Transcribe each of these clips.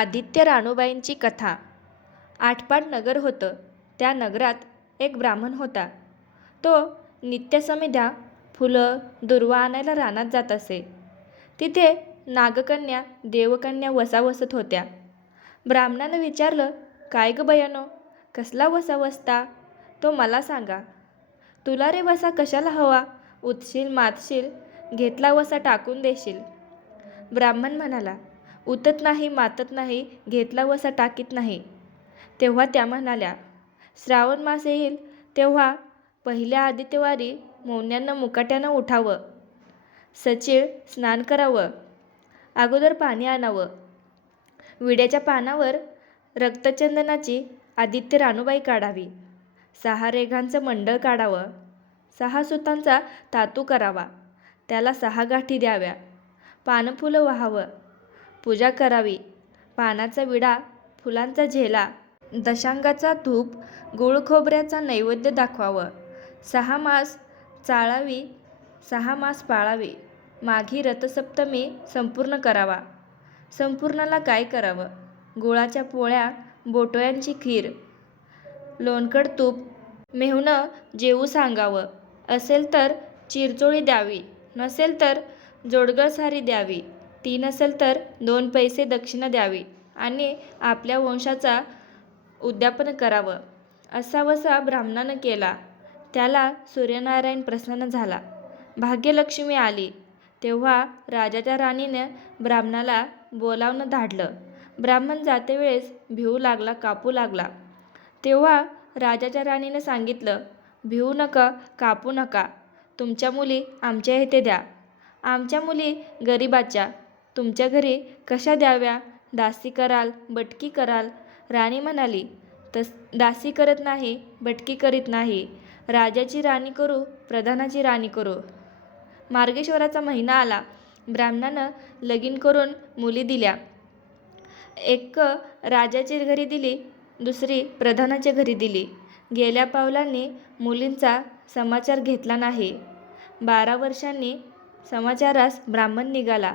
आदित्य राणूबाईंची कथा आठपाट नगर होतं. त्या नगरात एक ब्राह्मण होता. तो नित्यसमिध्या फुलं, दुर्वा आणायला रानात जात असे. तिथे नागकन्या, देवकन्या वसा वसत होत्या. ब्राह्मणानं विचारलं, काय गं बयानो, कसला वसा वसता, तो मला सांगा. तुला रे वसा कशाला हवा, उतशील मातशील, घेतला वसा टाकून देशील. ब्राह्मण म्हणाला, उतत नाही मातत नाही, घेतला वसा टाकीत नाही. तेव्हा त्या म्हणाल्या, श्रावण मास येईल तेव्हा पहिल्या आदित्यवारी मौन्यानं मुकाट्यानं उठावं, सचीळ स्नान करावं, अगोदर पाणी आणावं. विड्याच्या पानावर रक्तचंदनाची आदित्य राणूबाई काढावी. सहा रेघांचं मंडळ काढावं. सहा सुतांचा तातू करावा. त्याला सहा गाठी द्याव्या. पानफुलं व्हावं पूजा करावी. पानाचा विडा, फुलांचा झेला, दशांगाचा धूप, गूळ खोबऱ्याचा नैवेद्य दाखवावं. सहा मास चाळावी. सहा मास पाळावी. माघी रथसप्तमी संपूर्ण करावा. संपूर्णाला काय करावं? गुळाच्या पोळ्या, बोटोयांची खीर, लोणकड तूप, मेहूनं जेवू सांगावं. असेल तर चिरचोळी द्यावी. नसेल तर जोडगळसारी द्यावी. ती नसेल तर दोन पैसे दक्षिणा द्यावी आणि आपल्या वंशाचा उद्यापन करावं. असा वसा ब्राह्मणानं केला. त्याला सूर्यनारायण प्रसन्न झाला. भाग्यलक्ष्मी आली. तेव्हा राजाच्या राणीनं ब्राह्मणाला बोलावणं धाडलं. ब्राह्मण जातेवेळेस भिवू लागला कापू लागला. तेव्हा राजाच्या राणीनं सांगितलं, भिवू नका कापू नका. तुमच्या मुली आमच्या इथे द्या. आमच्या मुली गरिबाच्या. तुमच्या घरी कशा द्याव्या? दासी कराल, बटकी कराल? राणी म्हणाली, तस दासी करत नाही, बटकी करीत नाही. राजाची राणी करू, प्रधानाची राणी करू. मार्गेश्वराचा महिना आला. ब्राह्मणानं लगीन करून मुली दिल्या. एक राजाची घरी दिली, दुसरी प्रधानाच्या घरी दिली. गेल्या पावलांनी मुलींचा समाचार घेतला नाही. बारा वर्षांनी समाचारास ब्राह्मण निघाला.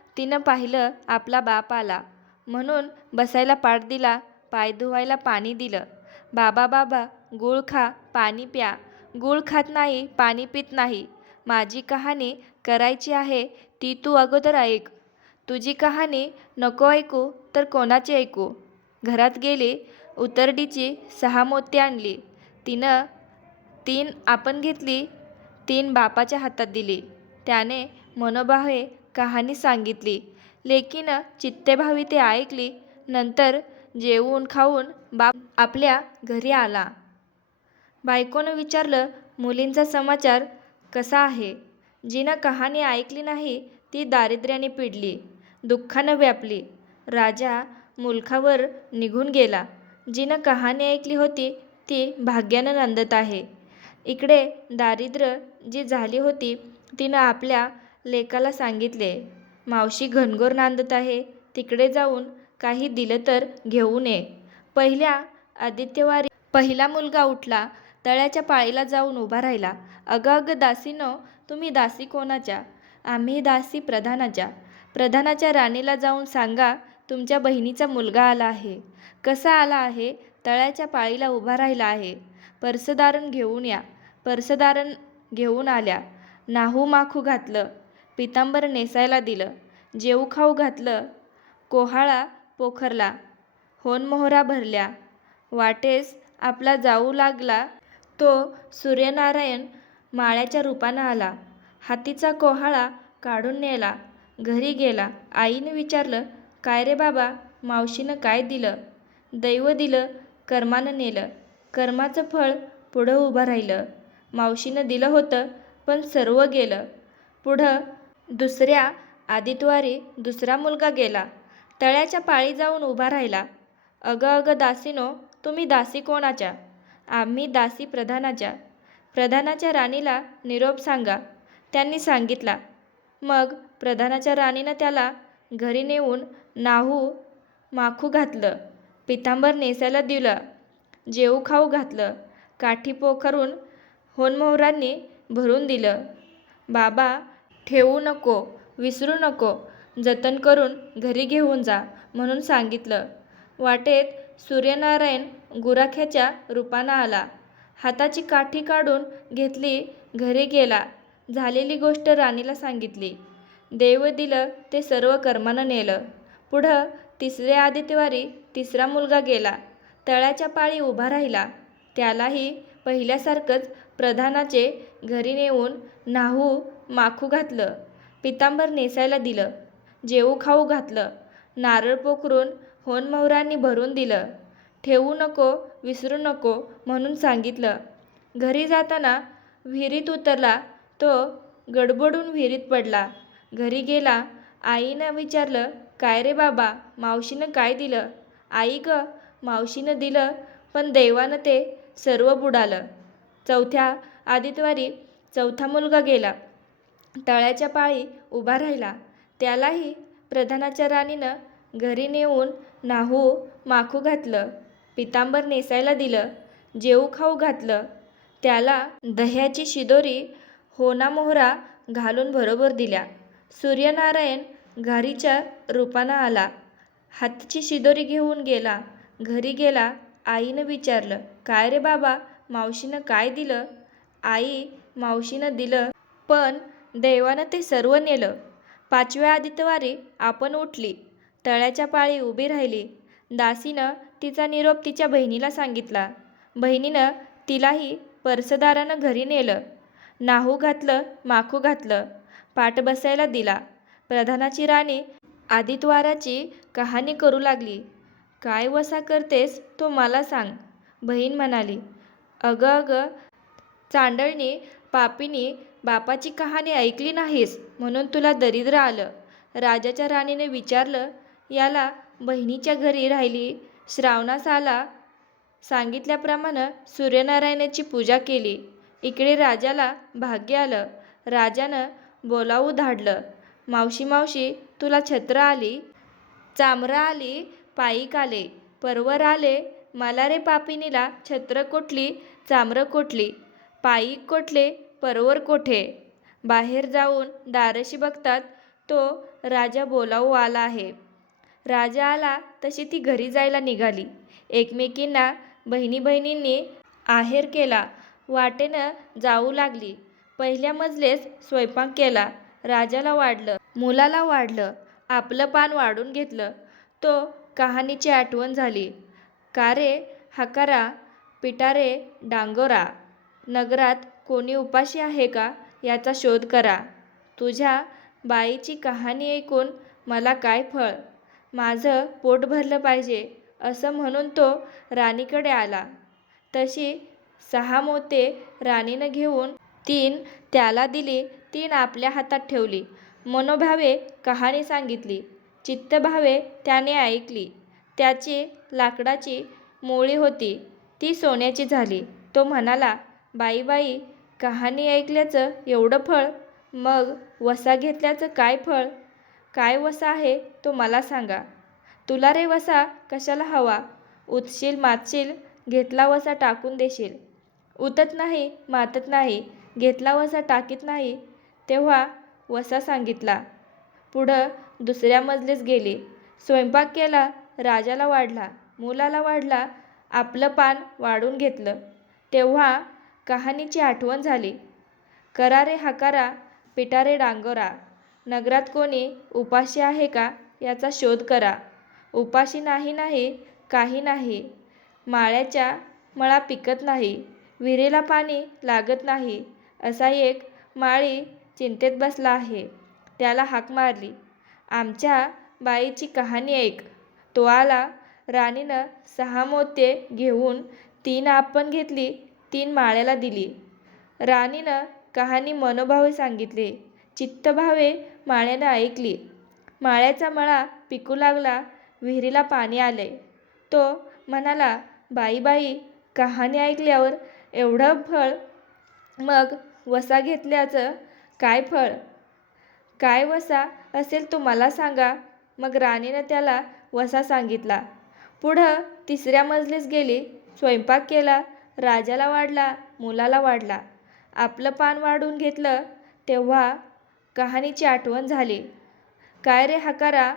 तिनं पाहिलं आपला बाप आला, म्हणून बसायला पाठ दिला. पाय धुवायला पाणी दिलं. बाबा बाबा, गूळ खा, पाणी प्या. गूळ खात नाही, पाणी पित नाही. माझी कहाणी करायची आहे ती तू अगोदर ऐक. तुझी कहाणी नको ऐकू तर कोणाची ऐकू? घरात गेली. उतरडीची सहा मोती आणली. तिनं तीन आपण घेतली. तीन बापाच्या हातात दिली. त्याने मनोभावे कहाणी सांगितली. लेकीनं चित्तेभावी ते ऐकली. नंतर जेवून खाऊन बाप आपल्या घरी आला. बायकोनं विचारलं, मुलींचा समाचार कसा आहे? जिनं कहाणी ऐकली नाही ती दारिद्र्याने पिडली, दुःखानं व्यापली. राजा मुलखावर निघून गेला. जिनं कहाणी ऐकली होती ती भाग्यानं नांदत आहे. इकडे दारिद्र्य जी झाली होती तिनं आपल्या लेकाला सांगितले, मावशी घनघोर नांदत आहे. तिकडे जाऊन काही दिलं तर घेऊन ये. पहिल्या आदित्यवारी पहिला मुलगा उठला. तळ्याच्या पाळीला जाऊन उभा राहिला. अगं अगं दासीनो तुम्ही दासी कोणाच्या? आम्ही दासी प्रधानाच्या. प्रधानाच्या राणीला जाऊन सांगा तुमच्या बहिणीचा मुलगा आला आहे. कसा आला आहे? तळ्याच्या पाळीला उभा राहिला आहे. परसदारण घेऊन या. परसदारण घेऊन आल्या. नाहू माखू घातलं. पितांबर नेसायला दिलं. जेऊ खाऊ घातलं. कोहाळा पोखरला. होनमोहरा भरल्या. वाटेस आपला जाऊ लागला तो सूर्यनारायण माळ्याच्या रूपानं आला. हातीचा कोहाळा काढून नेला. घरी गेला. आईनं विचारलं, काय रे बाबा, मावशीनं काय दिलं? दैव दिलं, कर्मानं नेलं. कर्माचं फळ पुढं उभं राहिलं. मावशीनं दिलं होतं, पण सर्व गेलं. पुढं दुसऱ्या आदितवारी दुसरा मुलगा गेला. तळ्याच्या पाळी जाऊन उभा राहिला. अगं अगं दासीनो तुम्ही दासी कोणाच्या? आम्ही दासी प्रधानाच्या. प्रधानाच्या राणीला निरोप सांगा. त्यांनी सांगितला. मग प्रधानाच्या राणीनं त्याला घरी नेऊन नाहू माखू घातलं. पितांबर नेसायला दिलं. जेऊ खाऊ घातलं. काठी पोखरून होनमोहरांनी भरून दिलं. बाबा ठेवू नको विसरू नको जतन करून घरी घेऊन जा म्हणून सांगितलं. वाटेत सूर्यनारायण गुराख्याच्या रूपानं आला. हाताची काठी काढून घेतली घरी गेला. झालेली गोष्ट राणीला सांगितली. देव दिलं ते सर्व कर्मानं नेलं. पुढं तिसऱ्या आदित्यवारी तिसरा मुलगा गेला. तळ्याच्या पाळी उभा राहिला. त्यालाही पहिल्यासारखंच प्रधानाचे घरी नेऊन नाहू माखू घातलं. पितांबर नेसायला दिलं. जेऊ खाऊ घातलं. नारळ पोखरून होनमोहरांनी भरून दिलं. ठेवू नको विसरू नको म्हणून सांगितलं. घरी जाताना विहिरीत उतरला. तो गडबडून विहिरीत पडला. घरी गेला. आईनं विचारलं काय रे बाबा मावशीनं काय दिलं? आई ग मावशीनं दिलं पण देवानं ते सर्व बुडालं. चौथ्या आदित्यवारी चौथा मुलगा गेला. तळ्याच्या पाळी उभा राहिला. त्यालाही प्रधानाच्या राणीनं घरी नेऊन नाहू माखू घातलं पितांबर नेसायला दिलं जेऊ खाऊ घातलं. त्याला दह्याची शिदोरी होना मोहरा घालून बरोबर दिल्या. सूर्यनारायण घारीच्या रूपानं आला. हातची शिदोरी घेऊन गेला. घरी गेला आईनं विचारलं काय रे बाबा मावशीनं काय दिलं? आई मावशीनं दिलं. पण देवानं ते सर्व नेलं. पाचव्या आदित्यवारी आपण उठली. तळ्याच्या पाळी उभी राहिली. दासीनं तिचा निरोप तिच्या बहिणीला सांगितला. बहिणीनं तिलाही परसदारानं घरी नेलं. नाहू घातलं माखू घातलं. पाठ बसायला दिला. प्रधानाची राणी आदित्यवाराची कहाणी करू लागली. काय वसा करतेस तो मला सांग बहीण म्हणाली. अगं अगं चांडळणी पापीनी बापाची कहाणी ऐकली नाहीस म्हणून तुला दरिद्र आलं. राजाच्या राणीने विचारलं याला बहिणीच्या घरी राहिली. श्रावणास आला सांगितल्याप्रमाणे सूर्यनारायणाची पूजा केली. इकडे राजाला भाग्य आलं. राजानं बोलावू धाडलं. मावशी मावशी तुला छत्र आली. चामरा आली पायीक आले. परवर आले. मला रे पापिनीला छत्र कोटली चामरं कोटली पायीक कोटले परवर कोठे? बाहेर जाऊन दारशी बघतात तो राजा बोलावू आला आहे. राजा आला तशी ती घरी जायला निघाली. एकमेकींना बहिणी बहिणींनी आहेर केला. वाटेनं जाऊ लागली. पहिल्या मजलेस स्वयंपाक केला. राजाला वाढलं. मुलाला वाढलं. आपलं पान वाढून घेतलं. तो कहाणीची आठवण झाली. का रे हकारा पिटारे डांगोरा? नगरात कोणी उपाशी आहे का याचा शोध करा. तुझ्या बाईची कहाणी ऐकून मला काय फळ? माझं पोट भरलं पाहिजे असं म्हणून तो राणीकडे आला. तशी सहा मोते राणीनं घेऊन तीन त्याला दिली तीन आपल्या हातात ठेवली. मनोभावे कहाणी सांगितली. चित्तभावे त्याने ऐकली. त्याची लाकडाची मोळी होती. ती सोन्याची झाली. तो म्हणाला बाई बाई कहाणी ऐकल्याचं एवढं फळ? मग वसा घेतल्याचं काय फळ? काय वसा आहे तो मला सांगा. तुला रे वसा कशाला हवा? उतशील मातशील घेतला वसा टाकून देशील. उतत नाही मातत नाही घेतला वसा टाकीत नाही. तेव्हा वसा सांगितला. पुढं दुसऱ्या मजलीस गेली. स्वयंपाक केला राजाला वाढला मुलाला वाढला आपलं पान वाढून घेतलं. तेव्हा कहाणीची आठवण झाली. करा रे हकारा पिटा रे डांगोरा. नगरात कोणी उपाशी आहे का याचा शोध करा. उपाशी नाही नाही काही नाही. माळ्याच्या मळा पिकत नाही विहिरीला पाणी लागत नाही असा एक माळी चिंतेत बसला आहे. त्याला हाक मारली. आमच्या बाईची कहाणी ऐक. तो आला राणीनं सहा मोते घेऊन तीन आपण घेतली तीन माळ्याला दिली. राणीनं कहाणी मनोभावे सांगितली. चित्तभावे माळ्यानं ऐकली. माळ्याचा मळा पिकू लागला विहिरीला पाणी आले तो म्हणाला बाई बाई कहाणी ऐकल्यावर एवढं फळ मग वसा घेतल्याचं काय फळ? काय वसा असेल तो मला सांगा. मग राणीनं त्याला वसा सांगितला. पुढं तिसऱ्या मजलीस गेली स्वयंपाक केला राजाला वाढला मुलाला वाढला. आपलं पान वाढून घेतलं तेव्हा कहाणीची आठवण झाली. काय रे हकारा?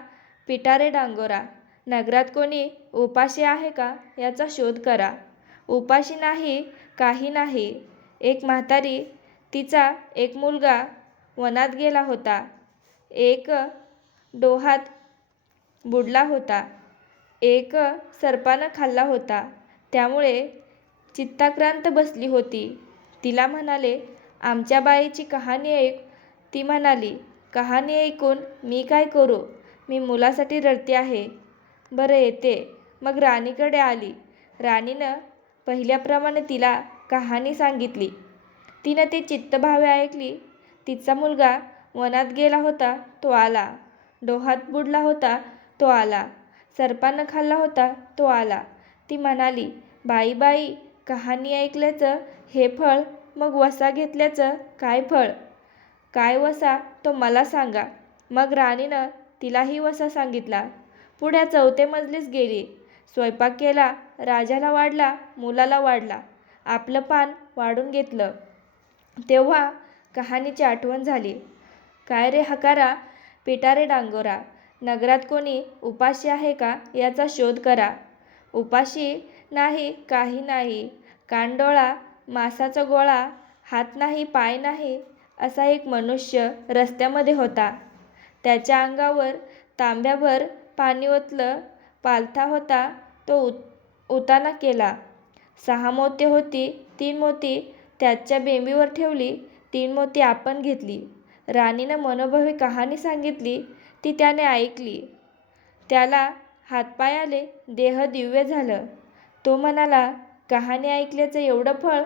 पिटारे डांगोरा? नगरात कोणी उपाशी आहे का? याचा शोध करा. उपाशी नाही काही नाही. एक म्हातारी तिचा एक मुलगा वनात गेला होता. एक डोहात बुडला होता. एक सर्पानं खाल्ला होता. त्यामुळे चित्ताक्रांत बसली होती. तिला म्हणाले आमच्या बाईची कहाणी ऐक. ती म्हणाली कहाणी ऐकून मी काय करू? मी मुलासाठी रडते आहे. बरं येते. मग राणीकडे आली. राणीनं पहिल्याप्रमाणे तिला कहाणी सांगितली. तिनं ती चित्तभावे ऐकली. तिचा मुलगा वनात गेला होता तो आला. डोहात बुडला होता तो आला. सर्पानं खाल्ला होता तो आला. ती म्हणाली बाई बाई कहाणी ऐकल्याचं हे फळ मग वसा घेतल्याचं काय फळ? काय वसा तो मला सांगा. मग राणीनं तिलाही वसा सांगितला. पुढ्या चौथे मजलीस गेली. स्वयंपाक केला राजाला वाढला मुलाला वाढला. आपलं पान वाढून घेतलं. तेव्हा कहाणीची आठवण झाली. काय रे हकारा? पिटारे डांगोरा. नगरात कोणी उपाशी आहे का? याचा शोध करा. उपाशी नाही काही नाही. कांडोळा मासाचा गोळा हात नाही पाय नाही असा एक मनुष्य रस्त्यामध्ये होता. त्याच्या अंगावर तांब्याभर पाणी ओतलं पालथा होता तो उत उताना केला. सहा मोती होती तीन मोती त्याच्या बेंबीवर ठेवली तीन मोती आपण घेतली. राणीनं मनोभावी कहाणी सांगितली ती त्याने ऐकली. त्याला हातपाय आले देह दिव्य झालं. तो म्हणाला कहाणी ऐकल्याचं एवढं फळ?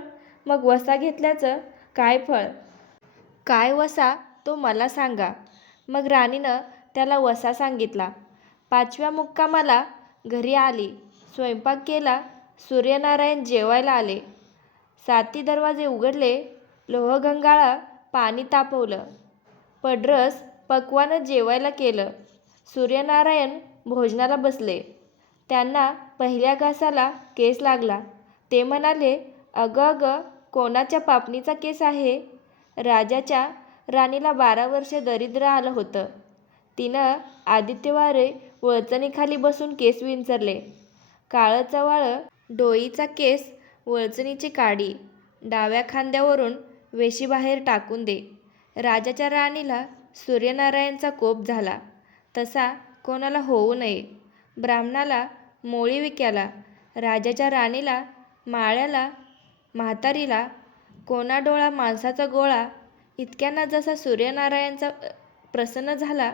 मग वसा घेतल्याचं काय फळ? काय वसा? तो मला सांगा. मग राणीनं त्याला वसा सांगितला. पाचव्या मुक्कामाला घरी आली. स्वयंपाक केला. सूर्यनारायण जेवायला आले. साती दरवाजे उघडले. लोहगंगाळा पाणी तापवलं. पडरस पक्वानं जेवायला केलं. सूर्यनारायण भोजनाला बसले. त्यांना पहिल्या घासाला केस लागला. ते म्हणाले अगं अगं कोणाच्या पापणीचा केस आहे? राजाच्या राणीला बारा वर्ष दरिद्र आलं होतं. तिनं आदित्यवारे वळचणीखाली बसून केस विंचरले. काळं चवाळं डोईचा केस वळचणीची काडी डाव्या खांद्यावरून वेशीबाहेर टाकून दे. राजाच्या राणीला सूर्यनारायणचा कोप झाला. तसा कोणाला होऊ नये. ब्राह्मणाला मोळीविक्याला राजाच्या राणीला माळ्याला म्हातारीला कोणा डोळा माणसाचा गोळा इतक्यांना जसा सूर्यनारायणचा प्रसन्न झाला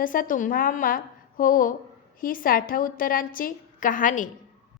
तसा तुम्हा आम्हा होवो हो, ही साठा उत्तरांची कहाणी.